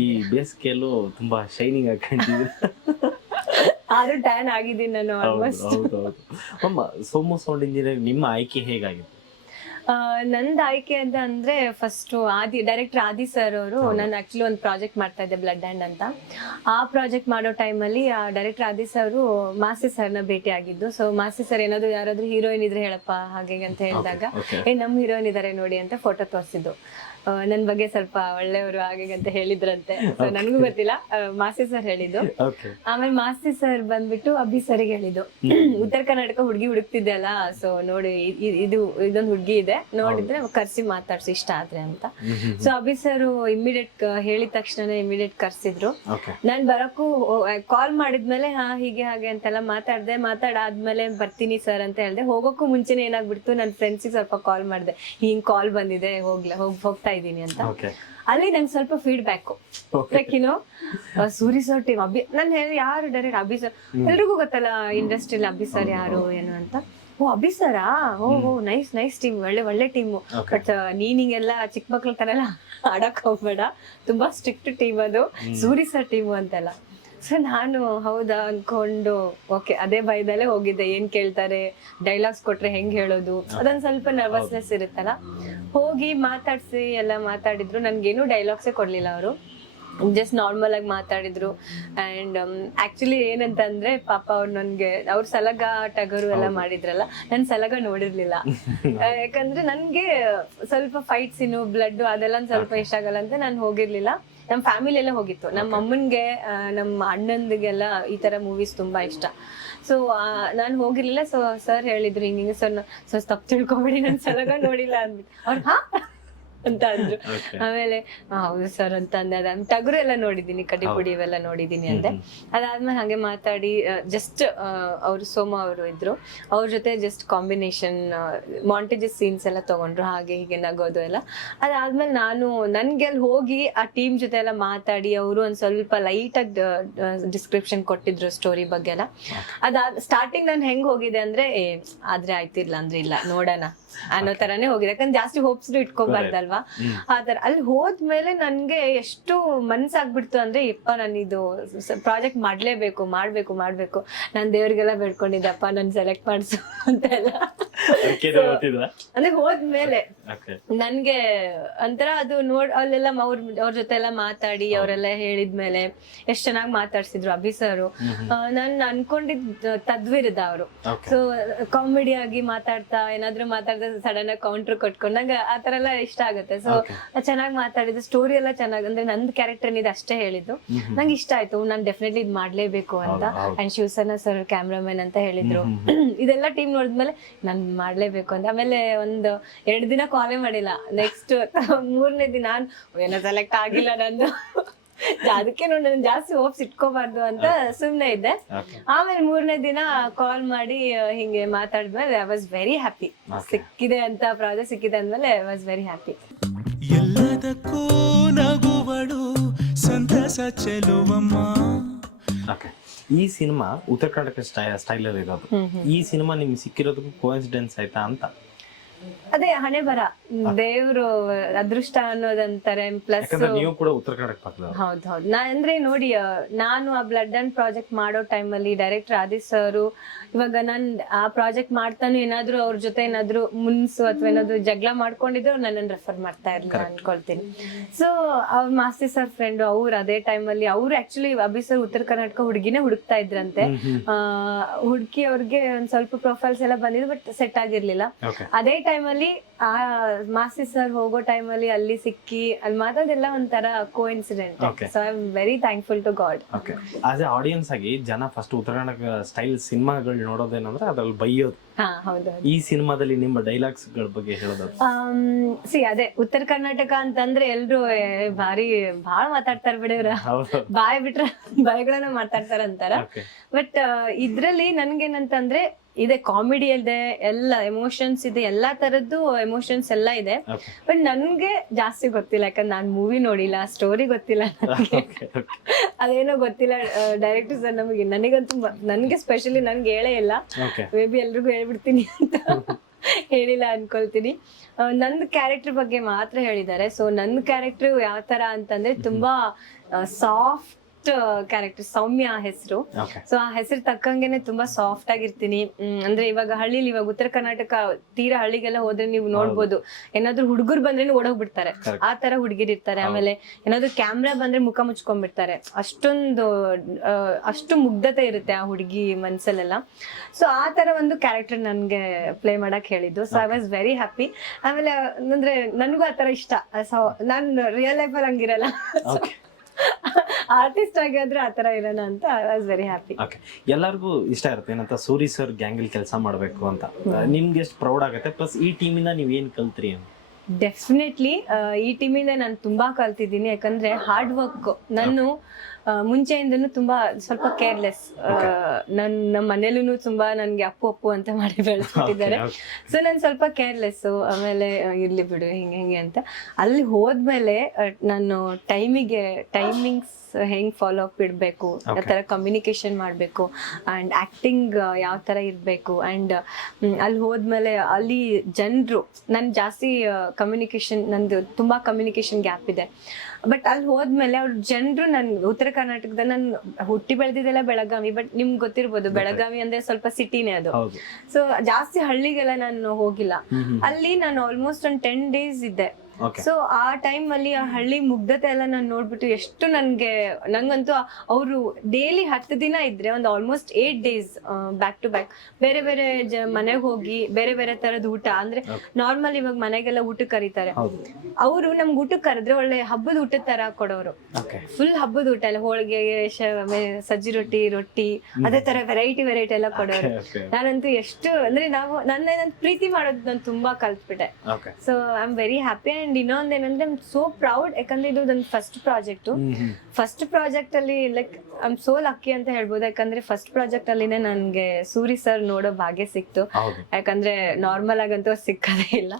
ಈ ಬೇಸಿಗೆಯಲ್ಲೂ ತುಂಬಾ ಶೈನಿಂಗ್ ಆಗಿ ಕಾಣ್ತಿದ್ದೀರ. ಆದ್ರೂ ಟ್ಯಾನ್ ಆಗಿದ್ದೀನಿ ನಾನು ಆಲ್ಮೋಸ್ಟ್. ಹೌದು. ಅಮ್ಮ, ಸೋಮು ಸೌಂಡ್ ಇಂಜಿನಿಯರ್ ನಿಮ್ಮ ಆಯ್ಕೆ ಹೇಗಾಗಿತ್ತು? ನಂದು ಆಯ್ಕೆ ಅಂತ ಅಂದ್ರೆ ಫಸ್ಟ್ ಡೈರೆಕ್ಟರ್ ಆದಿ ಸರ್ ಅವರು, ನಾನು ಆಕ್ಚುಲಿ ಒಂದು ಪ್ರಾಜೆಕ್ಟ್ ಮಾಡ್ತಾ ಇದ್ದೆ ಬ್ಲಡ್ ಹ್ಯಾಂಡ್ ಅಂತ. ಆ ಪ್ರಾಜೆಕ್ಟ್ ಮಾಡೋ ಟೈಮಲ್ಲಿ ಆ ಡೈರೆಕ್ಟರ್ ಆದಿ ಸರ್ ಮಾಸಿ ಸರ್ನ ಭೇಟಿ ಆಗಿದ್ದು. ಸೊ ಮಾಸಿ ಸರ್ ಯಾರಾದ್ರೂ ಹೀರೋಯಿನ್ ಇದ್ರೆ ಹೇಳಪ್ಪ ಹಾಗೆ ಅಂತ ಹೇಳಿದಾಗ, ನಮ್ ಹೀರೋಯಿನ್ ಇದಾರೆ ನೋಡಿ ಅಂತ ಫೋಟೋ ತೋರಿಸಿದ್ದು. ನನ್ ಬಗ್ಗೆ ಸ್ವಲ್ಪ ಒಳ್ಳೆಯವರು ಹಾಗೆ ಅಂತ ಹೇಳಿದ್ರಂತೆ. ಸೊ ನನಗೂ ಗೊತ್ತಿಲ್ಲ, ಮಾಸಿ ಸರ್ ಹೇಳಿದ್ದು. ಆಮೇಲೆ ಮಾಸಿ ಸರ್ ಬಂದ್ಬಿಟ್ಟು ಅಭಿ ಸರಿಗೆ ಹೇಳಿದ್ದು, ಉತ್ತರ ಕರ್ನಾಟಕ ಹುಡುಗಿ ಹುಡುಕ್ತಿದ್ದೆ ಅಲ್ಲ, ಸೊ ನೋಡಿ ಇದೊಂದು ಹುಡುಗಿ ಇದೆ, ನೋಡಿದ್ರೆ ಕರ್ಸಿ ಮಾತಾಡ್ಸಿ ಇಷ್ಟ ಆದ್ರೆ ಅಂತ. ಸೊ ಅಭಿ ಸರ್ ಇಮಿಡಿಯೇಟ್ ಹೇಳಿದ ತಕ್ಷಣ ಇಮಿಡಿಯೇಟ್ ಕರ್ಸಿದ್ರು. ನಾನ್ ಬರಕ್ಕೂ ಕಾಲ್ ಮಾಡಿದ್ಮೇಲೆ ಹೀಗೆ ಹಾಗೆ ಅಂತೆಲ್ಲ ಮಾತಾಡಾದ್ಮೇಲೆ ಬರ್ತೀನಿ ಸರ್ ಅಂತ ಹೇಳ್ದೆ. ಹೋಗೋಕ್ಕೂ ಮುಂಚೆನೆ ಏನಾಗ್ಬಿಡ್ತು, ನನ್ನ ಫ್ರೆಂಡ್ಸಿಗೆ ಸ್ವಲ್ಪ ಕಾಲ್ ಮಾಡಿದೆ, ಹಿಂಗ್ ಕಾಲ್ ಬಂದಿದೆ ಹೋಗ್ತಾ ಇದೀನಿ ಅಂತ. ಅಲ್ಲಿ ನಂಗೆ ಸ್ವಲ್ಪ ಫೀಡ್ಬ್ಯಾಕ್ ಸೂರಿ ಸರ್ ಟೀಮ್ ನಾನು ಹೇಳಿ ಯಾರು ಡೈರೆಕ್ಟ್ ಅಭಿ ಸರ್, ಎಲ್ರಿಗೂ ಗೊತ್ತಲ್ಲ ಇಂಡಸ್ಟ್ರಿಯಲ್ಲಿ ಅಭಿ ಸರ್ ಯಾರು ಏನು ಅಂತ. ಅಭಿ ಸರಾ, ನೈಸ್ ಟೀಮ್, ಒಳ್ಳೆ ಟೀಮು. ಬಟ್ ನೀನಿಗೆಲ್ಲ ಚಿಕ್ಕ ಮಕ್ಳ ತರ ಎಲ್ಲ ಆಡಕ್ ಹೋಗ್ಬೇಡ, ತುಂಬಾ ಸ್ಟ್ರಿಕ್ಟ್ ಟೀಮ್ ಅದು, ಸೂರಿ ಸರ್ ಟೀಮು ಅಂತೆಲ್ಲ. ಸೊ ನಾನು ಹೌದಾ ಅನ್ಕೊಂಡು ಓಕೆ ಅದೇ ಭಯದಲ್ಲೇ ಹೋಗಿದ್ದೆ, ಏನ್ ಕೇಳ್ತಾರೆ, ಡೈಲಾಗ್ಸ್ ಕೊಟ್ರೆ ಹೆಂಗ್ ಹೇಳೋದು, ಅದೊಂದ್ ಸ್ವಲ್ಪ ನರ್ವಸ್ನೆಸ್ ಇರುತ್ತಲ್ಲ. ಹೋಗಿ ಮಾತಾಡ್ಸಿ ಎಲ್ಲ ಮಾತಾಡಿದ್ರು. ನನ್ಗೇನು ಡೈಲಾಗ್ಸೇ ಕೊಡ್ಲಿಲ್ಲ ಅವರು, ಜಸ್ಟ್ ನಾರ್ಮಲ್ ಆಗಿ ಮಾತಾಡಿದ್ರು. ಅಂಡ್ ಆಕ್ಚುಲಿ ಏನಂತಂದ್ರೆ ಪಾಪ ಅವ್ರ ಸಲಗ ಟಗರು ಎಲ್ಲ ಮಾಡಿದ್ರಲ್ಲ, ನನ್ ಸಲಗ ನೋಡಿರ್ಲಿಲ್ಲ. ಯಾಕಂದ್ರೆ ನನ್ಗೆ ಸ್ವಲ್ಪ ಫೈಟ್ ಸೀನು ಬ್ಲಡ್ ಅದೆಲ್ಲ ಸ್ವಲ್ಪ ಇಷ್ಟ ಆಗಲ್ಲ ಅಂತ ನಾನು ಹೋಗಿರ್ಲಿಲ್ಲ. ನಮ್ ಫ್ಯಾಮಿಲಿ ಎಲ್ಲ ಹೋಗಿತ್ತು, ನಮ್ಮ ಅಮ್ಮನ್ಗೆ ನಮ್ಮ ಅಣ್ಣಂದಿಗೆಲ್ಲ ಈ ತರ ಮೂವೀಸ್ ತುಂಬಾ ಇಷ್ಟ. ಸೊ ನಾನ್ ಹೋಗಿರ್ಲಿಲ್ಲ. ಸೊ ಸರ್ ಹೇಳಿದ್ರು ಹಿಂಗೆ, ಸರ್ ತಪ್ಪು ತಿಳ್ಕೊಬೇಡಿ, ನನ್ ಸಲಗ ನೋಡಿಲ್ಲ ಅಂದ್ಬಿಟ್ಟು ಅವ್ರು ಅಂತ ಅಂದ್ರು. ಆಮೇಲೆ ಹೌದು ಸರ್ ಅಂತ ಅಂದೆ. ಟಗರು ಎಲ್ಲ ನೋಡಿದೀನಿ, ಕಡಿಪುಡಿ ಇವೆಲ್ಲ ನೋಡಿದೀನಿ ಅಂದೆ. ಅದಾದ್ಮೇಲೆ ಹಂಗೆ ಮಾತಾಡಿ ಜಸ್ಟ್ ಅವ್ರು ಸೋಮ ಅವರು ಇದ್ರು, ಅವ್ರ ಜೊತೆ ಜಸ್ಟ್ ಕಾಂಬಿನೇಷನ್ ಮಾಂಟೇಜಸ್ ಸೀನ್ಸ್ ಎಲ್ಲ ತಗೊಂಡ್ರು, ಹಾಗೆ ಹೀಗೆ ನಗೋದು ಎಲ್ಲ. ಅದಾದ್ಮೇಲೆ ನನ್ಗೆ ಅಲ್ಲಿ ಹೋಗಿ ಆ ಟೀಮ್ ಜೊತೆ ಎಲ್ಲ ಮಾತಾಡಿ ಅವರು ಒಂದ್ ಸ್ವಲ್ಪ ಲೈಟ್ ಆಗಿ ಡಿಸ್ಕ್ರಿಪ್ಷನ್ ಕೊಟ್ಟಿದ್ರು ಸ್ಟೋರಿ ಬಗ್ಗೆ ಎಲ್ಲ. ಸ್ಟಾರ್ಟಿಂಗ್ ನಾನು ಹೆಂಗ್ ಹೋಗಿದೆ ಅಂದ್ರೆ ಆದ್ರೆ ಆಯ್ತಿರ್ಲ ಅಂದ್ರೆ ಇಲ್ಲ ನೋಡೋಣ ಅನ್ನೋ ತರಾನೇ ಹೋಗಿದೆ, ಯಾಕಂದ್ರೆ ಜಾಸ್ತಿ ಹೋಪ್ಸ್ ಇಟ್ಕೋಬಾರ್ದಲ್ವಾ. ಆತರ ಅಲ್ಲಿ ಹೋದ್ಮೇಲೆ ನನ್ಗೆ ಎಷ್ಟು ಮನ್ಸಾಗ್ಬಿಡ್ತು ಅಂದ್ರೆ ನಾನು ಇದು ಪ್ರಾಜೆಕ್ಟ್ ಮಾಡ್ಲೇಬೇಕು, ಮಾಡ್ಬೇಕು ನಾನ್ ದೇವ್ರಿಗೆಲ್ಲ ಬೇಡ್ಕೊಂಡಿದ್ದಪ್ಪ ನನ್ ಸೆಲೆಕ್ಟ್ ಮಾಡ್ಸು ಅಂತ ಎಲ್ಲ. ಅಂದ್ರೆ ಹೋದ್ಮೇಲೆ ನನ್ಗೆ ಒಂಥರ ಅದು ಅಲ್ಲೆಲ್ಲ ಅವ್ರ ಜೊತೆ ಎಲ್ಲ ಮಾತಾಡಿ ಅವರೆಲ್ಲ ಹೇಳಿದ್ಮೇಲೆ ಎಷ್ಟ್ ಚೆನ್ನಾಗಿ ಮಾತಾಡ್ಸಿದ್ರು ಅಭಿ ಸರ್. ನಾನ್ ಅನ್ಕೊಂಡಿದ್ ತದ್ವಿರುದ್ಧ ಅವರು. ಸೊ ಕಾಮಿಡಿ ಆಗಿ ಮಾತಾಡ್ತಾ ಏನಾದ್ರು ಸಡನ್ ಆಗಿ ಕೌಂಟರ್ ಕೊಟ್ಕೊಂಡು ನಂಗೆ ಆತರ ಎಲ್ಲ ಇಷ್ಟ ಆಗುತ್ತೆ. ಸೊ ಚೆನ್ನಾಗಿ ಮಾತಾಡಿದ್ದು, ಸ್ಟೋರಿ ಎಲ್ಲ ಚೆನ್ನಾಗಿ, ಅಂದ್ರೆ ನಂದ್ ಕ್ಯಾರೆಕ್ಟರ್ ಇದು ಅಷ್ಟೇ ಹೇಳಿದ್ದು, ನಂಗೆ ಇಷ್ಟ ಆಯ್ತು, ನಾನ್ ಡೆಫಿನೆಟ್ಲಿ ಇದ್ ಮಾಡ್ಲೇಬೇಕು ಅಂತ. ಅಂಡ್ ಶಿವಸೇನಾ ಸರ್ ಕ್ಯಾಮ್ರಾಮನ್ ಅಂತ ಹೇಳಿದ್ರು. ಇದೆಲ್ಲ ಟೀಮ್ ನೋಡಿದ್ಮೇಲೆ ನಾನ್ ಮಾಡ್ಲೇಬೇಕು ಅಂತ. ಆಮೇಲೆ ಒಂದು 2 ದಿನ ಕಾಲೇ ಮಾಡಿಲ್ಲ. ನೆಕ್ಸ್ಟ್ 3ನೇ ದಿನ ಏನೋ ಸೆಲೆಕ್ಟ್ ಆಗಿಲ್ಲ ನಂದು, ಅದಕ್ಕೆ ನೋಡಿ ನಾನು ಜಾಸ್ತಿ ಹೋಪ್ಸ್ ಇಟ್ಕೋಬಾರ್ದು ಅಂತ ಸುಮ್ನೆ ಇದ್ದೆ. ಆಮೇಲೆ 3ನೇ ದಿನ ಕಾಲ್ ಮಾಡಿ ಹಿಂಗೆ ಮಾತಾಡಿದ್ಮೇಲೆ ಐ ವಾಸ್ ವೆರಿ ಹ್ಯಾಪಿ. ಸಿಕ್ಕಿದೆ ಅಂತ ಪ್ರಾಜೆಕ್ಟ್ ಸಿಕ್ಕಿದೆ ಅಂದ್ಮೇಲೆ ಐ ವಾಸ್ ವೆರಿ ಹ್ಯಾಪಿ. ಎಲ್ಲದಕ್ಕೂ ನಗುವಳು ಸಂತಸ ಚೆಲುವಮ್ಮ. ಈ ಸಿನಿಮಾ ಉತ್ತರ ಕರ್ನಾಟಕ ಸ್ಟೈಲ್ ಅಲ್ಲಿ ಇರೋದು. ಈ ಸಿನಿಮಾ ನಿಮ್ಗೆ ಸಿಕ್ಕಿರೋದಕ್ಕೂ ಕೋಇನ್ಸಿಡೆನ್ಸ್ ಆಯ್ತಾ ಅಂತ? ಅದೇ ಹಣೆ ಬರ, ದೇವ್ರು ಅದೃಷ್ಟ ಅನ್ನೋದಂತಾರೆ. ಪ್ಲಸ್ ನೀವು ಕೂಡ ಉತ್ತರ ಕರ್ನಾಟಕ. ಹೌದು. ಅಂದ್ರೆ ನೋಡಿ, ನಾನು ಆ ಬ್ಲಡ್ ಅಂಡ್ ಪ್ರಾಜೆಕ್ಟ್ ಮಾಡೋ ಟೈಮಲ್ಲಿ ಡೈರೆಕ್ಟರ್ ಆದಿ ಸರ್ ಇವಾಗ ನಾನ್ ಆ ಪ್ರಾಜೆಕ್ಟ್ ಮಾಡ್ತಾನು ಏನಾದ್ರು ಅವ್ರ ಜೊತೆ ಏನಾದ್ರು ಮುನ್ಸು ಅಥವಾ ಏನಾದ್ರು ಜಗಳ ಮಾಡ್ಕೊಂಡಿದ್ರು ನನ್ನನ್ನು ರೆಫರ್ ಮಾಡ್ತಾ ಇರ್ಲಿಲ್ಲ ಅನ್ಕೊಳ್ತೀನಿ. ಸೊ ಅವ್ರ ಮಾಸ್ತಿ ಸರ್ ಫ್ರೆಂಡ್ ಅವ್ರು ಅದೇ ಟೈಮಲ್ಲಿ ಅವ್ರು ಆಕ್ಚುಲಿ ಅಭಿ ಸರ್ ಉತ್ತರ ಕರ್ನಾಟಕ ಹುಡುಗಿನೇ ಹುಡುಕ್ತಾ ಇದ್ರಂತೆ. ಹುಡುಕಿ ಅವ್ರಿಗೆ ಒಂದ್ ಸ್ವಲ್ಪ ಪ್ರೊಫೈಲ್ಸ್ ಎಲ್ಲ ಬಂದಿದ್ರು, ಬಟ್ ಸೆಟ್ ಆಗಿರ್ಲಿಲ್ಲ. ಅದೇ ಟೈಮಲ್ಲಿ ಆ ಮಾಸ್ತಿ ಸರ್ ಹೋಗೋ ಟೈಮಲ್ಲಿ ಅಲ್ಲಿ ಸಿಕ್ಕಿ ಅಲ್ಲಿ ಮಾತಾದೆಲ್ಲ ಒಂಥರ coincident. So I am very thankful to God. As a audience ಆಗಿ ಜನ ಫಸ್ಟ್ ಉತ್ತರ ಕರ್ನಾಟಕ ಸ್ಟೈಲ್ ಸಿನಿಮಾಗಳು ನೋಡೋದೇನಂದ್ರೆ ಅದ್ರಲ್ಲಿ ಬೈಯೋದು. ಈ ಸಿನಿಮಾದಲ್ಲಿ ನಿಮ್ಮ ಡೈಲಾಗ್ಸ್ ಗಳ ಬಗ್ಗೆ ಹೇಳೋದು? ಅದೇ ಉತ್ತರ ಕರ್ನಾಟಕ ಅಂತಂದ್ರೆ ಎಲ್ರು ಭಾಳ ಮಾತಾಡ್ತಾರ ಬಿಡವ್ರ, ಬಾಯ್ ಬಿಟ್ರ ಬಾಯ್ಗಳನ್ನ ಮಾತಾಡ್ತಾರ ಅಂತಾರ. ಬಟ್ ಇದ್ರಲ್ಲಿ ನನ್ಗೇನಂತಂದ್ರೆ ಇದೆ ಕಾಮಿಡಿ ಇದೆ, ಎಲ್ಲ ಎಮೋಷನ್ಸ್ ಇದೆ, ಎಲ್ಲಾ ತರದ್ದು ಎಮೋಷನ್ಸ್ ಎಲ್ಲ ಇದೆ. ಬಟ್ ನನ್ಗೆ ಜಾಸ್ತಿ ಗೊತ್ತಿಲ್ಲ, ಯಾಕಂದ್ರೆ ನಾನ್ ಮೂವಿ ನೋಡಿಲ್ಲ, ಸ್ಟೋರಿ ಗೊತ್ತಿಲ್ಲ, ಅದೇನೋ ಗೊತ್ತಿಲ್ಲ. ಡೈರೆಕ್ಟರ್ ಸರ್ ನನಗಂತೂ ನನ್ಗೆ ಸ್ಪೆಷಲಿ ನನ್ಗೆ ಹೇಳೇ ಇಲ್ಲ, ಮೇ ಬಿ ಎಲ್ರಿಗೂ ಹೇಳ್ಬಿಡ್ತೀನಿ ಅಂತ. ಹೇಳಿಲ್ಲ ಅನ್ಕೊಳ್ತೀನಿ. ನಂದು ಕ್ಯಾರೆಕ್ಟರ್ ಬಗ್ಗೆ ಮಾತ್ರ ಹೇಳಿದ್ದಾರೆ. ಸೊ ನನ್ನ ಕ್ಯಾರೆಕ್ಟರ್ ಯಾವ ತರ ಅಂತಂದ್ರೆ ತುಂಬಾ ಸಾಫ್ಟ್ ಕ್ಯಾರೆಕ್ಟರ್, ಸೌಮ್ಯ ಹೆಸರು. ಸೊ ಆ ಹೆಸರು ತಕ್ಕಂಗೆನೆ ತುಂಬಾ ಸಾಫ್ಟ್ ಆಗಿರ್ತೀನಿ. ಅಂದ್ರೆ ಇವಾಗ ಹಳ್ಳಿಲಿ, ಇವಾಗ ಉತ್ತರ ಕರ್ನಾಟಕ ತೀರಾ ಹಳ್ಳಿಗೆಲ್ಲ ಹೋದ್ರೆ ನೀವು ನೋಡ್ಬೋದು, ಏನಾದ್ರು ಹುಡುಗರು ಬಂದ್ರೆ ಓಡೋಗ್ಬಿಡ್ತಾರೆ, ಆ ತರ ಹುಡುಗಿರ್ ಇರ್ತಾರೆ. ಆಮೇಲೆ ಏನಾದ್ರು ಕ್ಯಾಮ್ರಾ ಬಂದ್ರೆ ಮುಖ ಮುಚ್ಕೊಂಡ್ಬಿಡ್ತಾರೆ, ಅಷ್ಟು ಮುಗ್ಧತೆ ಇರುತ್ತೆ ಆ ಹುಡುಗಿ ಮನ್ಸಲ್ಲೆಲ್ಲ. ಸೊ ಆ ತರ ಒಂದು ಕ್ಯಾರೆಕ್ಟರ್ ನನ್ಗೆ ಪ್ಲೇ ಮಾಡಕ್ ಹೇಳಿದ್ದು. So I was very happy. ಆಮೇಲೆ ಅಂದ್ರೆ ನನ್ಗೂ ಆ ತರ ಇಷ್ಟ. ನಾನು ರಿಯಲ್ ಲೈಫ್ ಅಲ್ಲಿ ಹಂಗಿರಲ್ಲ, ಆರ್ಟಿಸ್ಟ್ ಆಗಿದ್ರೆ ಆತರ ಇರೋಣ ಅಂತ ಐ ವಾಸ್ ವೆರಿ ಹ್ಯಾಪಿ. ಎಲ್ಲರಿಗೂ ಇಷ್ಟ ಇರುತ್ತೆ ಏನಂತ ಸೂರಿ ಸರ್ ಗ್ಯಾಂಗ್ ಅಲ್ಲಿ ಕೆಲಸ ಮಾಡ್ಬೇಕು ಅಂತ. ನಿಮ್ಗೆ ಎಷ್ಟು ಪ್ರೌಡ್ ಆಗುತ್ತೆ, ಪ್ಲಸ್ ಈ ಟೀಮಿಂದ ನೀವ್ ಏನ್ ಕಲ್ತ್ರಿ ಅಂತ? ಡೆಫಿನೆಟ್ಲಿ ಈ ಟೀಮಿಂದ ನಾನು ತುಂಬಾ ಕಲ್ತಿದ್ದೀನಿ. ಯಾಕಂದ್ರೆ ಹಾರ್ಡ್ ವರ್ಕ್, ನಾನು ಮುಂಚೆಯಿಂದನು ತುಂಬಾ ಸ್ವಲ್ಪ ಕೇರ್ಲೆಸ್. ನಮ್ಮ ಮನೇಲೂ ತುಂಬಾ ನನ್ಗೆ ಅಪ್ಪು ಅಂತ ಮಾಡಿ ಬೆಳೆಸ್ಬಿಟ್ಟಿದ್ದಾರೆ. ಸೊ ನಾನು ಸ್ವಲ್ಪ ಕೇರ್ಲೆಸ್. ಆಮೇಲೆ ಇರ್ಲಿ ಬಿಡು ಹಿಂಗೆ ಅಂತ. ಅಲ್ಲಿ ಹೋದ್ಮೇಲೆ ನಾನು ಟೈಮಿಂಗ್ಸ್ ಹೆಂಗ್ ಫಾಲೋ ಅಪ್ ಇಡ್ಬೇಕು, ಯಾವ ತರ ಕಮ್ಯುನಿಕೇಶನ್ ಮಾಡ್ಬೇಕು, ಅಂಡ್ ಆಕ್ಟಿಂಗ್ ಯಾವ ತರ ಇರ್ಬೇಕು. ಅಂಡ್ ಅಲ್ಲಿ ಹೋದ್ಮೇಲೆ ಅಲ್ಲಿ ಜನರು, ನನ್ ಜಾಸ್ತಿ ಕಮ್ಯುನಿಕೇಶನ್, ನಂದು ತುಂಬಾ ಕಮ್ಯುನಿಕೇಶನ್ ಗ್ಯಾಪ್ ಇದೆ. ಬಟ್ ಅಲ್ಲಿ ಹೋದ್ಮೇಲೆ ಅವ್ರ ಜನರು, ನನ್ ಉತ್ತರ ಕರ್ನಾಟಕದ, ನಾನು ಹುಟ್ಟಿ ಬೆಳೆದಿದ್ದೆಲ್ಲ ಬೆಳಗಾವಿ, ಬಟ್ ನಿಮ್ಗೆ ಗೊತ್ತಿರ್ಬೋದು ಬೆಳಗಾವಿ ಅಂದ್ರೆ ಸ್ವಲ್ಪ ಸಿಟಿನೇ ಅದು. ಸೊ ಜಾಸ್ತಿ ಹಳ್ಳಿಗೆಲ್ಲ ನಾನು ಹೋಗಿಲ್ಲ. ಅಲ್ಲಿ ನಾನು ಆಲ್ಮೋಸ್ಟ್ ಒಂದು 10 days ಇದ್ದೆ. ಸೊ ಆ ಟೈಮ್ ಅಲ್ಲಿ ಆ ಹಳ್ಳಿ ಮುಗ್ಧತೆ ಎಲ್ಲ ನಾನು ನೋಡ್ಬಿಟ್ಟು ಎಷ್ಟು ನಂಗಂತೂ ಅವರು ಡೈಲಿ 10 ದಿನ ಇದ್ರೆ ಒಂದು almost 8 days back to back ಬೇರೆ ಬೇರೆ ಮನೆಗೆ ಹೋಗಿ ಬೇರೆ ಬೇರೆ ತರದ ಊಟ. ಅಂದ್ರೆ ನಾರ್ಮಲ್ ಇವಾಗ ಮನೆಗೆಲ್ಲ ಊಟಕ್ಕೆ ಕರೀತಾರೆ, ಅವರು ನಮ್ಗೆ ಊಟಕ್ಕೆ ಕರೆದ್ರೆ ಒಳ್ಳೆ ಹಬ್ಬದ ಊಟದ ತರ ಕೊಡೋರು. ಫುಲ್ ಹಬ್ಬದ ಊಟ ಎಲ್ಲ, ಹೋಳಿಗೆ, ಸಜ್ಜಿ ರೊಟ್ಟಿ ಅದೇ ತರ ವೆರೈಟಿ ಎಲ್ಲ ಕೊಡೋರು. ನಾನಂತೂ ಎಷ್ಟು ಅಂದ್ರೆ ನನ್ನ ಪ್ರೀತಿ ಮಾಡೋದು ನಾನು ತುಂಬಾ ಕಲ್ತ್ಬಿಟ್ಟೆ. So I am very happy. And ಇನ್ನೊಂದೇನಂದ್ರೆ ಐ ಆಮ್ ಸೋ ಪ್ರೌಡ್, ಯಾಕಂದ್ರೆ ಇದು ನನ್ನ ಫಸ್ಟ್ ಪ್ರಾಜೆಕ್ಟ್ ಅಲ್ಲಿ like I am so lucky ಅಂತ ಹೇಳ್ಬೋದು. ಯಾಕಂದ್ರೆ ಫಸ್ಟ್ ಪ್ರಾಜೆಕ್ಟ್ ಅಲ್ಲಿನೇ ನನ್ಗೆ ಸೂರಿ ಸರ್ ನೋಡೋ ಭಾಗ್ಯ ಸಿಕ್ತು. ಯಾಕಂದ್ರೆ ನಾರ್ಮಲ್ ಆಗಂತೂ ಸಿಕ್ಕದೇ ಇಲ್ಲ.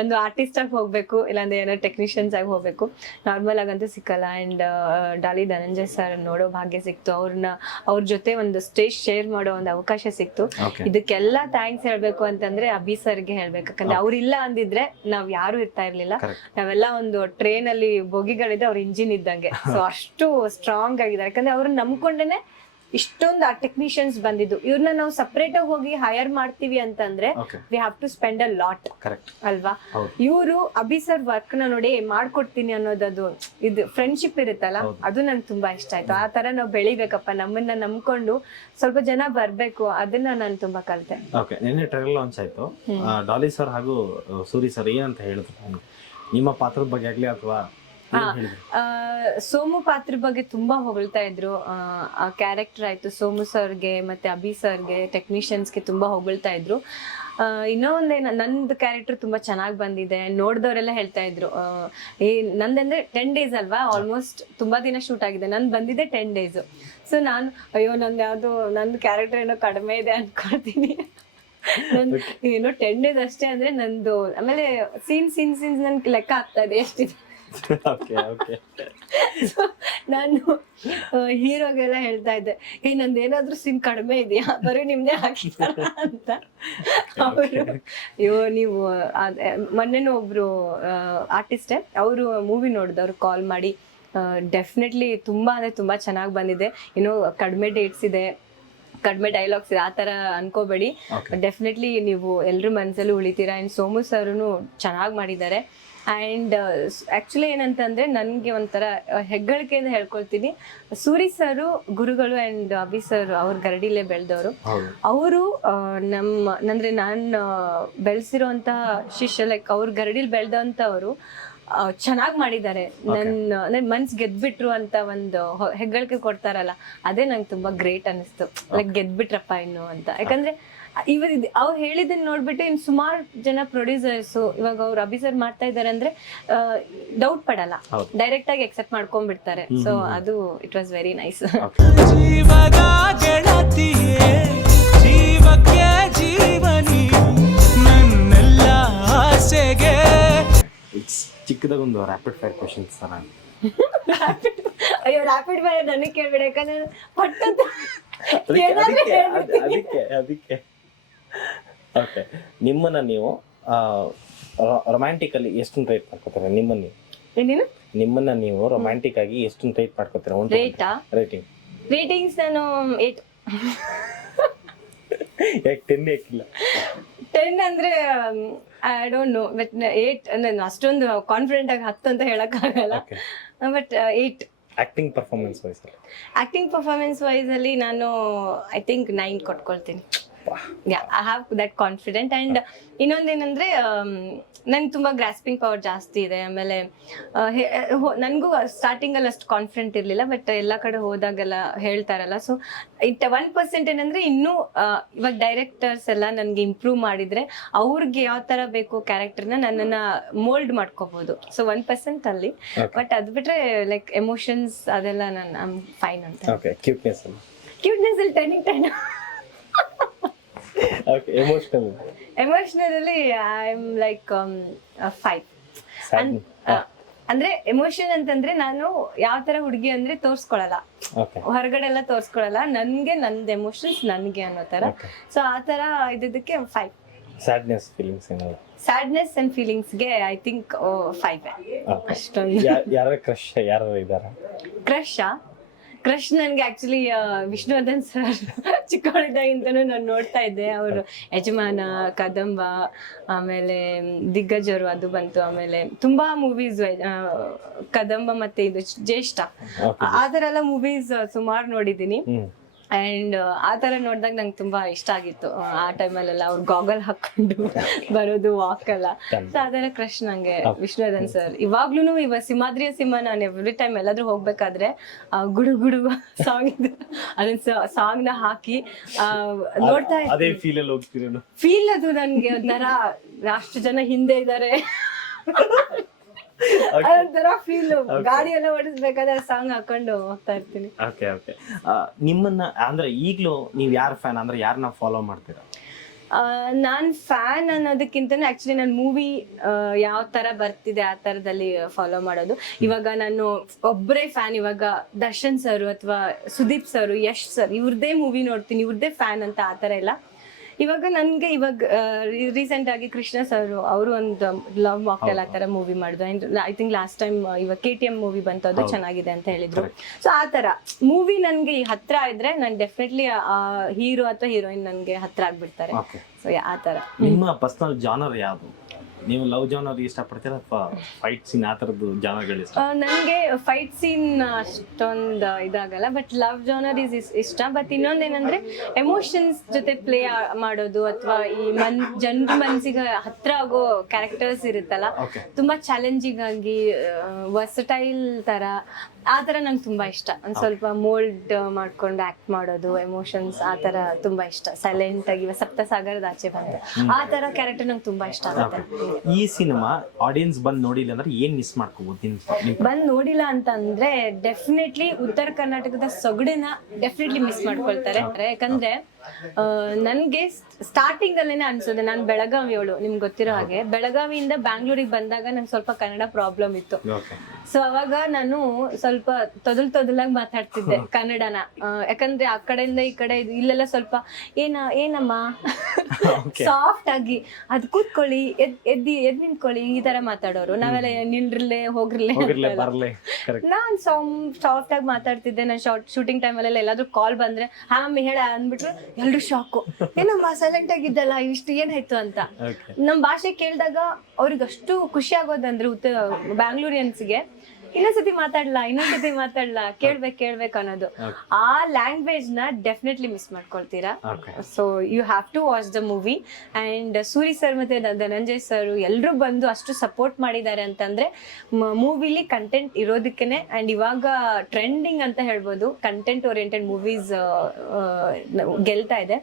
ಒಂದು ಆರ್ಟಿಸ್ಟ್ ಆಗಿ ಹೋಗ್ಬೇಕು, ಇಲ್ಲಾಂದ್ರೆ ಏನೋ ಟೆಕ್ನಿಷಿಯನ್ಸ್ ಆಗಿ ಹೋಗ್ಬೇಕು, ನಾರ್ಮಲ್ ಆಗಂತೂ ಸಿಕ್ಕಲ್ಲ. ಅಂಡ್ ಡಾಲಿ ಧನಂಜಯ್ ಸರ್ ನೋಡೋ ಭಾಗ್ಯ ಸಿಕ್ತು. ಅವ್ರ ಜೊತೆ ಒಂದು ಸ್ಟೇಜ್ ಶೇರ್ ಮಾಡೋ ಒಂದು ಅವಕಾಶ ಸಿಕ್ತು. ಇದಕ್ಕೆಲ್ಲ ಥ್ಯಾಂಕ್ಸ್ ಹೇಳ್ಬೇಕು ಅಂತಂದ್ರೆ ಅಭಿ ಸರ್ಗೆ ಹೇಳ್ಬೇಕು. ಯಾಕಂದ್ರೆ ಅವ್ರಿಲ್ಲ ಅಂದಿದ್ರೆ ನಾವ್ ಯಾರು ಇರ್ತಾ ಇರ್ಲಿಲ್ಲ. ನಾವೆಲ್ಲ ಒಂದು ಟ್ರೈನ್ ಅಲ್ಲಿ ಬೋಗಿಗಳಿದೆ, ಅವ್ರ ಇಂಜಿನ್ ಇದ್ದಂಗೆ. ಸೊ ಅಷ್ಟು ಸ್ಟ್ರಾಂಗ್ ಆಗಿದ್ದಾರೆ. ಯಾಕಂದ್ರೆ ಅವ್ರನ್ನ ನಂಬ್ಕೊಂಡೇನೆ ಇಷ್ಟೊಂದು ಆ ಟೆಕ್ನಿಷಿಯನ್ಸ್ ಬಂದಿದ್ದು. ಇವ್ರನ್ನ ನಾವು ಸಪರೇಟ್ ಆಗಿ ಹೋಗಿ ಹೈರ್ ಮಾಡ್ತೀವಿ ಅಂತಂದ್ರೆ we have to spend a lot ಅಲ್ವಾ. ಇವರು ಅಭಿ ಸರ್ ವರ್ಕ್ ನ ನೋಡಿ ಮಾಡ್ಕೊಡ್ತೀನಿ ಅನ್ನೋದದು, ಇದು ಫ್ರೆಂಡ್ಶಿಪ್ ಇರುತ್ತಲ್ಲ, ಅದು ನನ್ಗೆ ತುಂಬಾ ಇಷ್ಟ ಆಯ್ತು. ಆ ತರ ನಾವು ಬೆಳಿಬೇಕಪ್ಪ, ನಮ್ಮನ್ನ ನಂಬ್ಕೊಂಡು ಸ್ವಲ್ಪ ಜನ ಬರ್ಬೇಕು, ಅದನ್ನ ನಾನು ತುಂಬಾ ಕಲಿತೆ. ನಿನ್ನೆ ಟ್ರೈಲರ್ ಲಾಂಚ್ ಆಯ್ತು. ಡಾಲಿ ಸರ್ ಹಾಗೂ ಸೂರಿ ಸರ್ ಏನಂತ ಹೇಳಿದ್ರು ನಿಮ್ಮ ಪಾತ್ರದ ಬಗ್ಗೆ ಆಗ್ಲಿ ಅಥವಾ ಸೋಮು ಪಾತ್ರ ಬಗ್ಗೆ ತುಂಬಾ ಹೊಗಳ್ತಾ ಇದ್ರು. ಆ ಕ್ಯಾರೆಕ್ಟರ್ ಆಯ್ತು, ಸೋಮು ಸರ್ಗೆ ಮತ್ತೆ ಅಭಿ ಸರ್ಗೆ, ಟೆಕ್ನಿಷಿಯನ್ಸ್ಗೆ ತುಂಬಾ ಹೊಗಳ್ತಾ ಇದ್ರು. ಇನ್ನೂ ನಂದು ಕ್ಯಾರೆಕ್ಟರ್ ತುಂಬಾ ಚೆನ್ನಾಗಿ ಬಂದಿದೆ. ನೋಡ್ದವ್ರೆಲ್ಲ ಹೇಳ್ತಾ ಇದ್ರು, ನಂದಂದ್ರೆ 10 days ಅಲ್ವಾ, ಆಲ್ಮೋಸ್ಟ್ ತುಂಬಾ ದಿನ ಶೂಟ್ ಆಗಿದೆ. ನಂದು ಬಂದಿದೆ 10 days. ಸೊ ನಾನು ಅಯ್ಯೋ ನಂದು ಕ್ಯಾರೆಕ್ಟರ್ ಏನೋ ಕಡಿಮೆ ಇದೆ ಅನ್ಕೊಳ್ತೀನಿ. ಏನೋ 10 days ಅಷ್ಟೇ ಅಂದ್ರೆ ನಂದು. ಆಮೇಲೆ ಸೀನ್ಸ್ ನನ್ ಲೆಕ್ಕ ಆಗ್ತಾ ಇದೆ ಎಷ್ಟಿದೆ. ನಾನು ಹೀರೋಗೆಲ್ಲ ಹೇಳ್ತಾ ಇದ್ದೆ, ನಂದೇನಾದ್ರೂ ಸೀನ್ ಕಡಿಮೆ ಇದೆಯಾ, ಬರೀ ನಿಮ್ದೇ ಹಾಕಿದಾರ ಅಂತ. ಅವರು ನೀವು ಮೊನ್ನೆನೂ ಒಬ್ರು ಆರ್ಟಿಸ್ಟೇ, ಅವರು ಮೂವಿ ನೋಡಿದವ್ರು ಕಾಲ್ ಮಾಡಿ, ಡೆಫಿನೆಟ್ಲಿ ತುಂಬಾ ಅಂದ್ರೆ ತುಂಬಾ ಚೆನ್ನಾಗಿ ಬಂದಿದೆ, ಇನ್ನೂ ಕಡಿಮೆ ಡೇಟ್ಸ್ ಇದೆ, ಕಡಿಮೆ ಡೈಲಾಗ್ಸ್ ಇದೆ, ಆ ತರ ಅನ್ಕೋಬೇಡಿ. ಡೆಫಿನೆಟ್ಲಿ ನೀವು ಎಲ್ರ ಮನ್ಸಲ್ಲೂ ಉಳಿತೀರಾ. ಅಂಡ್ ಸೋಮು ಸರ್ನು ಚೆನ್ನಾಗಿ ಮಾಡಿದ್ದಾರೆ. ಆ್ಯಂಡ್ ಆ್ಯಕ್ಚುಲಿ ಏನಂತಂದರೆ ನನಗೆ ಒಂಥರ ಹೆಗ್ಗಳಿಕೆಯಿಂದ ಹೇಳ್ಕೊಳ್ತೀನಿ, ಸೂರಿ ಸರು ಗುರುಗಳು ಆ್ಯಂಡ್ ಅಭಿ ಸರ್ ಅವ್ರ ಗರಡಿಲೇ ಬೆಳೆದವರು. ಅವರು ಅಂದರೆ ನಾನು ಬೆಳೆಸಿರೋಂತಹ ಶಿಷ್ಯ, ಲೈಕ್ ಅವ್ರ ಗರಡಿಲಿ ಬೆಳೆದಂಥವರು ಚೆನ್ನಾಗಿ ಮಾಡಿದ್ದಾರೆ. ನನ್ನ ಮನ್ಸ್ ಗೆದ್ಬಿಟ್ರು ಅಂತ ಒಂದು ಹೆಗ್ಗಳಿಕೆ ಕೊಡ್ತಾರಲ್ಲ, ಅದೇ ನಂಗೆ ತುಂಬಾ ಗ್ರೇಟ್ ಅನಿಸ್ತು. ಲೈಕ್ ಗೆದ್ಬಿಟ್ರಪ್ಪ ಇನ್ನು ಅಂತ. ಯಾಕಂದ್ರೆ ಅವ್ರು ಹೇಳಿದ್ದನ್ನ ನೋಡ್ಬಿಟ್ಟು ಇನ್ ಸುಮಾರು ಜನ ಪ್ರೊಡ್ಯೂಸರ್ಸ್ ಇವಾಗ ಅವ್ರು ಅಭಿ ಸರ್ ಮಾಡ್ತಾ ಇದಾರೆ ಅಂದ್ರೆ ಡೌಟ್ ಪಡಲ್ಲ, ಡೈರೆಕ್ಟ್ ಆಗಿ ಎಕ್ಸೆಪ್ಟ್ ಮಾಡ್ಕೊಂಡ್ಬಿಡ್ತಾರೆ. ಸೊ ಅದು ಇಟ್ ವಾಸ್ ವೆರಿ ನೈಸ್. ಚಿಕ್ಕದಾಗ ಒಂದು ರ್ಯಾಪಿಡ್ ಫೈರ್ ಕ್ವೆಶ್ಚನ್ಸ್ ಸರ್. ಅಯ್ಯೋ ರ್ಯಾಪಿಡ್ ಫೈರ್ ನನಗೆ ಕೇಳ್ಬೇಡ, ಯಾಕಂದ್ರೆ ಪಟ್ಟಂತ ಅದಕ್ಕೆ ಓಕೆ, ನಿಮ್ಮನ್ನ ನೀವು ರೊಮ್ಯಾಂಟಿಕಲಿ ಎಷ್ಟನ್ನು ರೇಟ್ ಮಾಡ್ಕೋತೀರಾ? ನಿಮ್ಮನ್ನ ನೀವು ರೊಮ್ಯಾಂಟಿಕ್ ಆಗಿ ಎಷ್ಟನ್ನು ರೇಟ್ ಮಾಡ್ಕೋತೀರಾ? ರೇಟಾ? ರೇಟಿಂಗ್ ರೇಟಿಂಗ್ಸ್ ನಾನು 8. ಯಾಕೆ 10 ಯಾಕಿಲ್ಲ? 10 ಅಂದ್ರೆ ಐ ಡೋಂಟ್ ನೋ, ಬಟ್ 8 ಅಂದ್ರೆ ಅಷ್ಟೊಂದು ಕಾನ್ಫಿಡೆಂಟ್ ಆಗಿ 10 ಅಂತ ಹೇಳಕ್ಕಾಗಲ್ಲ, ಬಟ್ 8. ಆಕ್ಟಿಂಗ್ ಪರ್ಫಾರ್ಮೆನ್ಸ್ ವೈಸ್ ಅಲ್ಲಿ? ಆಕ್ಟಿಂಗ್ ಪರ್ಫಾರ್ಮೆನ್ಸ್ ವೈಸ್ ಅಲ್ಲಿ ನಾನು ಐ ಥಿಂಕ್ 9 ಕೊಟ್ಕೊಳ್ತೀನಿ. I have that confident. And ಇನ್ನೊಂದೇನಂದ್ರೆ ನಂಗೆ ತುಂಬ ಗ್ರಾಸ್ಪಿಂಗ್ ಪವರ್ ಜಾಸ್ತಿ ಇದೆ. ಆಮೇಲೆ ನನಗೂ ಸ್ಟಾರ್ಟಿಂಗಲ್ಲಿ ಅಷ್ಟು ಕಾನ್ಫಿಡೆಂಟ್ ಇರಲಿಲ್ಲ, ಬಟ್ ಎಲ್ಲ ಕಡೆ ಹೋದಾಗೆಲ್ಲ ಹೇಳ್ತಾರಲ್ಲ, ಸೊ 1% ಏನಂದ್ರೆ ಇನ್ನೂ ಇವಾಗ ಡೈರೆಕ್ಟರ್ಸ್ ಎಲ್ಲ ನನಗೆ ಇಂಪ್ರೂವ್ ಮಾಡಿದ್ರೆ ಅವ್ರಿಗೆ ಯಾವ ಥರ ಬೇಕು ಕ್ಯಾರೆಕ್ಟರ್ನ ನನ್ನನ್ನು ಮೋಲ್ಡ್ ಮಾಡ್ಕೋಬೋದು. ಸೊ 1% ಅಲ್ಲಿ, ಬಟ್ ಅದು ಬಿಟ್ರೆ ಲೈಕ್ ಎಮೋಷನ್ಸ್ ಅದೆಲ್ಲ ನಾನು ಫೈನ್ ಅಂತ. ಕ್ಯೂಟ್ನೆಸ್ ಅಲ್ಲಿ 10. ಓಕೆ, ಎಮೋಷನಲ್ ಅಲ್ಲಿ ಐ ಆಮ್ ಲೈಕ್ 5. ಅಂದ್ರೆ ಎಮೋಷನ್ ಅಂತಂದ್ರೆ ನಾನು ಯಾವ ತರ ಹುಡುಗಿ ಅಂದ್ರೆ ತೋರ್ಸ್ಕೊಳಲ್ಲ, ಹೊರಗಡೆ ಎಲ್ಲ ತೋರ್ಸ್ಕೊಳಲ್ಲ, ನನ್ಗೆ ನಂದ್ ಎಮೋಷನ್ಸ್ ನನ್ಗೆ ಅನ್ನೋ ತರ. ಸೊ ಆ ತರ ಇದ್ದಕ್ಕೆ 5. ಸ್ಯಾಡ್ನೆಸ್ ಅಂಡ್ ಫೀಲಿಂಗ್ಸ್ಗೆ ಐ ಥಿಂಕ್ 5. ಅಷ್ಟೊಂದು. ಕ್ರಶ್ ನನ್ಗೆ ಆಕ್ಚುಲಿ ವಿಷ್ಣುವರ್ಧನ್ ಸರ್ ಚಿಕ್ಕವಳಿದ್ದಾಗಿಂತನೂ ನಾನು ನೋಡ್ತಾ ಇದ್ದೆ. ಅವರು ಯಜಮಾನ, ಕದಂಬ, ಆಮೇಲೆ ದಿಗ್ಗಜರು ಅದು ಬಂತು, ಆಮೇಲೆ ತುಂಬಾ ಮೂವೀಸ್ ಕದಂಬ ಮತ್ತೆ ಇದು ಜ್ಯೇಷ್ಠ, ಆ ತರ ಎಲ್ಲ ಮೂವೀಸ್ ಸುಮಾರು ನೋಡಿದೀನಿ. ಅಂಡ್ ಆ ತರ ನೋಡಿದಾಗ ನಂಗೆ ತುಂಬಾ ಇಷ್ಟ ಆಗಿತ್ತು. ಆ ಟೈಮಲ್ಲೆಲ್ಲ ಅವ್ರು ಗಾಗಲ್ ಹಾಕೊಂಡು ಬರೋದು, ವಾಕ್ ಎಲ್ಲ. ಸೊ ಅದೆಲ್ಲ ಕ್ರಶ್ ನಂಗೆ ವಿಷ್ಣುವರ್ಧನ್ ಸರ್. ಇವಾಗ್ಲೂ ಸಿಂಹಾದ್ರಿಯ ಸಿಂಹ ನಾನು ಎವ್ರಿ ಟೈಮ್ ಎಲ್ಲಾದ್ರೂ ಹೋಗ್ಬೇಕಾದ್ರೆ ಗುಡು ಗುಡು ಸಾಂಗ್ ಅದನ್ನ ಸಾಂಗ್ ನ ಹಾಕಿ ನೋಡ್ತಾ ಫೀಲ್ ಅದು ನನ್ಗೆ ಒಂಥರ ಅಷ್ಟು ಜನ ಹಿಂದೆ ಇದ್ದಾರೆ ಅದೊಂಥರ ಫೀಲ್. ಗಾಡಿ ಎಲ್ಲ ಓಡಿಸ್ಬೇಕಾದ್ರೆ ಸಾಂಗ್ ಹಾಕೊಂಡು ಹೋಗ್ತಾ ಇರ್ತೀನಿ. ನಿಮ್ಮನ್ನ ಅಂದ್ರೆ ಈಗ್ಲೂ ನೀವ್ ಯಾರ ಫ್ಯಾನ್ ಅಂದ್ರೆ ಯಾರನ್ನ ಫಾಲೋ ಮಾಡ್ತೀರಾ? ನಾನ್ ಫ್ಯಾನ್ ಅನ್ನೋದಕ್ಕಿಂತ ಆಕ್ಚುಲಿ ನಾನು ಮೂವಿ ಯಾವ ತರ ಬರ್ತಿದೆ ಆ ತರದಲ್ಲಿ ಫಾಲೋ ಮಾಡೋದು. ಇವಾಗ ನಾನು ಒಬ್ಬರೇ ಫ್ಯಾನ್, ಇವಾಗ ದರ್ಶನ್ ಸರ್ ಅಥವಾ ಸುದೀಪ್ ಸರ್, ಯಶ್ ಸರ್, ಇವ್ರದೇ ಮೂವಿ ನೋಡ್ತೀನಿ, ಇವ್ರದೇ ಫ್ಯಾನ್ ಅಂತ ಆ ತರ ಇಲ್ಲ. ಇವಾಗ ನನ್ಗೆ ರೀಸೆಂಟ್ ಆಗಿ ಕೃಷ್ಣ ಸರ್ ಅವರು ಒಂದು ಲವ್ ಮಾಕ್ಟೇಲ್ ಆ ತರ ಮೂವಿ ಮಾಡಿದ್ರು. And I think last time ಇವಾಗ KTM ಮೂವಿ ಬಂತು, ಅದು ಚೆನ್ನಾಗಿದೆ ಅಂತ ಹೇಳಿದ್ರು. ಸೊ ಆ ತರ ಮೂವಿ ನನ್ಗೆ ಹತ್ರ ಇದ್ರೆ ನಾನು ಡೆಫಿನೆಟ್ಲಿ ಆ ಹೀರೋ ಅಥವಾ ಹೀರೋಯಿನ್ ನನ್ಗೆ ಹತ್ರ ಆಗ್ಬಿಡ್ತಾರೆ. ಸೊ ಆ ತರ. ನಿಮ್ಮ ಪರ್ಸನಲ್ ಜಾನರ್ ಯಾವುದು? ನೀವು ಲವ್ ಜಾನರ್ ಇಷ್ಟಪಡ್ತೀರಾ ಅಥವಾ ಫೈಟ್ ಸೀನ್ ಆ ತರದ್ದು ಜಾನರ್ಗಳು ಇಷ್ಟ? ನನಗೆ ಫೈಟ್ ಸೀನ್ ಅಷ್ಟೊಂದು ಇದಾಗಲ್ಲ, ಬಟ್ ಲವ್ ಜಾನರ್ ಇಷ್ಟ. ಬಟ್ ಇನ್ನೊಂದೇನಂದ್ರೆ ಎಮೋಷನ್ಸ್ ಜೊತೆ ಪ್ಲೇ ಮಾಡೋದು ಅಥವಾ ಈ ಜನರ ಮನಸ್ಸಿಗೆ ಹತ್ರ ಆಗೋ ಕ್ಯಾರೆಕ್ಟರ್ಸ್ ಇರುತ್ತಲ್ಲ, ತುಂಬಾ ಚಾಲೆಂಜಿಂಗ್ ಆಗಿ ವರ್ಸಟೈಲ್ ತರ, ಆ ತರ ನಂಗೆ ತುಂಬಾ ಇಷ್ಟ. ಒಂದ್ ಸ್ವಲ್ಪ ಮೋಲ್ಡ್ ಮಾಡ್ಕೊಂಡು ಆಕ್ಟ್ ಮಾಡೋದು, ಎಮೋಷನ್ಸ್ ಆ ತರ ತುಂಬಾ ಇಷ್ಟ. ಸೈಲೆಂಟ್ ಆಗಿ ಸಪ್ತಸಾಗರದ ಆಚೆ ಬಂತು ಆ ತರ ಕ್ಯಾರೆಕ್ಟರ್ ನಂಗೆ ತುಂಬಾ ಇಷ್ಟ ಆಗುತ್ತೆ. ಈ ಸಿನಿಮಾ ಆಡಿಯನ್ಸ್ ಬಂದ್ ನೋಡಿಲ್ಲ ಅಂದ್ರೆ ಏನ್ ಮಿಸ್ ಮಾಡ್ಕೋಬಹುದು? ಬಂದ್ ನೋಡಿಲ್ಲ ಅಂತಂದ್ರೆ ಡೆಫಿನೆಟ್ಲಿ ಉತ್ತರ ಕರ್ನಾಟಕದ ಸೊಗಡನ್ನ ಡೆಫಿನೆಟ್ಲಿ ಮಿಸ್ ಮಾಡ್ಕೊಳ್ತಾರೆ. ಯಾಕಂದ್ರೆ ನನ್ಗೆ ಸ್ಟಾರ್ಟಿಂಗ್ ಅಲ್ಲೇನೆ ಅನ್ಸೋದೆ, ನಾನು ಬೆಳಗಾವಿಯವಳು, ನಿಮ್ಗೆ ಗೊತ್ತಿರೋ ಹಾಗೆ. ಬೆಳಗಾವಿಯಿಂದ ಬ್ಯಾಂಗ್ಳೂರಿಗೆ ಬಂದಾಗ ನಂಗೆ ಸ್ವಲ್ಪ ಕನ್ನಡ ಪ್ರಾಬ್ಲಮ್ ಇತ್ತು. ಸೊ ಅವಾಗ ನಾನು ಸ್ವಲ್ಪ ತೊದಲಾಗಿ ಮಾತಾಡ್ತಿದ್ದೆ ಕನ್ನಡನ. ಯಾಕಂದ್ರೆ ಆ ಕಡೆಯಿಂದ ಈ ಕಡೆ ಇಲ್ಲೆಲ್ಲ ಸ್ವಲ್ಪ ಏನಮ್ಮ ಸಾಫ್ಟ್ ಆಗಿ ಅದ್ ಕೂತ್ಕೊಳ್ಳಿ, ಎದ್ ನಿಂತ್ಕೊಳ್ಳಿ, ಈ ತರ ಮಾತಾಡೋರು. ನಾವೆಲ್ಲ ನಿಲ್ರಲ್ಲೇ ಹೋಗ್ರಲ್ಲೇ. ನಾನ್ ಸಾಫ್ಟ್ ಆಗಿ ಮಾತಾಡ್ತಿದ್ದೆ. ನಾನು ಶೂಟಿಂಗ್ ಟೈಮಲ್ಲೆಲ್ಲ ಎಲ್ಲಾದ್ರೂ ಕಾಲ್ ಬಂದ್ರೆ ಹಾ ಹೇಳ ಅಂದ್ಬಿಟ್ರು ಎಲ್ರು ಶಾಕು, ಏನಮ್ಮ ಸೈಲೆಂಟ್ ಆಗಿದ್ದಲ್ಲ, ಇಷ್ಟು ಏನಾಯ್ತು ಅಂತ. ನಮ್ ಭಾಷೆ ಕೇಳಿದಾಗ ಅವ್ರಿಗೆ ಅಷ್ಟು ಖುಷಿ ಆಗೋದಂದ್ರೆ ಬ್ಯಾಂಗ್ಳೂರಿಯನ್ಸ್ಗೆ ಇನ್ನೊಂದ್ಸತಿ ಮಾತಾಡ್ಲಾ ಕೇಳ್ಬೇಕು ಅನ್ನೋದು. ಆ ಲ್ಯಾಂಗ್ವೇಜ್ ನ ಡೆಫಿನೆಟ್ಲಿ ಮಿಸ್ ಮಾಡ್ಕೊಳ್ತೀರಾ. So you have to watch the movie. And Suri sir ಮತ್ತೆ ಧನಂಜಯ್ ಸರ್ ಎಲ್ರು ಬಂದು ಅಷ್ಟು ಸಪೋರ್ಟ್ ಮಾಡಿದ್ದಾರೆ ಅಂತಂದ್ರೆ ಮೂವಿಲಿ ಕಂಟೆಂಟ್ ಇರೋದಕ್ಕೇನೆ. ಅಂಡ್ ಇವಾಗ ಟ್ರೆಂಡಿಂಗ್ ಅಂತ ಹೇಳ್ಬೋದು, ಕಂಟೆಂಟ್ ಓರಿಯೆಂಟೆಡ್ ಮೂವೀಸ್ ಗೆಲ್ತಾ ಇದೆ.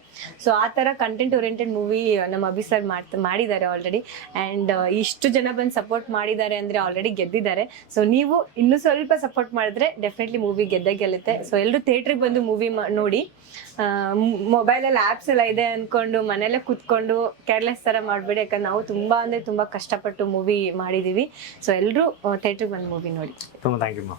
ಸೊ ಆ ತರ ಕಂಟೆಂಟ್ ಓರಿಯೆಂಟೆಡ್ ಮೂವಿ ನಮ್ಮ ಅಭಿ ಸರ್ ಮಾಡಿದ್ದಾರೆ ಆಲ್ರೆಡಿ. ಅಂಡ್ ಇಷ್ಟು ಜನ ಬಂದು ಸಪೋರ್ಟ್ ಮಾಡಿದ್ದಾರೆ ಅಂದ್ರೆ ಆಲ್ರೆಡಿ ಗೆದ್ದಿದ್ದಾರೆ. ಸೊ ನೀವು ಇನ್ನು ಸ್ವಲ್ಪ ಸಪೋರ್ಟ್ ಮಾಡಿದ್ರೆ ಡೆಫಿನೆಟ್ಲಿ ಮೂವಿ ಗೆಲ್ಲುತ್ತೆ. ಸೊ ಎಲ್ಲರೂ ಥಿಯೇಟ್ರಿಗೆ ಬಂದು ಮೂವಿ ನೋಡಿ. ಮೊಬೈಲಲ್ಲಿ ಆ್ಯಪ್ಸ್ ಎಲ್ಲ ಇದೆ ಅನ್ಕೊಂಡು ಮನೆಯಲ್ಲೇ ಕೂತ್ಕೊಂಡು ಕೇರ್ಲೆಸ್ ತರ ಮಾಡ್ಬೇಡಿ. ಯಾಕಂದ್ರೆ ನಾವು ತುಂಬಾ ಅಂದ್ರೆ ತುಂಬಾ ಕಷ್ಟಪಟ್ಟು ಮೂವಿ ಮಾಡಿದೀವಿ. ಸೊ ಎಲ್ಲರೂ ಥಿಯೇಟ್ರಿಗೆ ಬಂದು ಮೂವಿ ನೋಡಿ. ತುಂಬ ಥ್ಯಾಂಕ್ ಯು.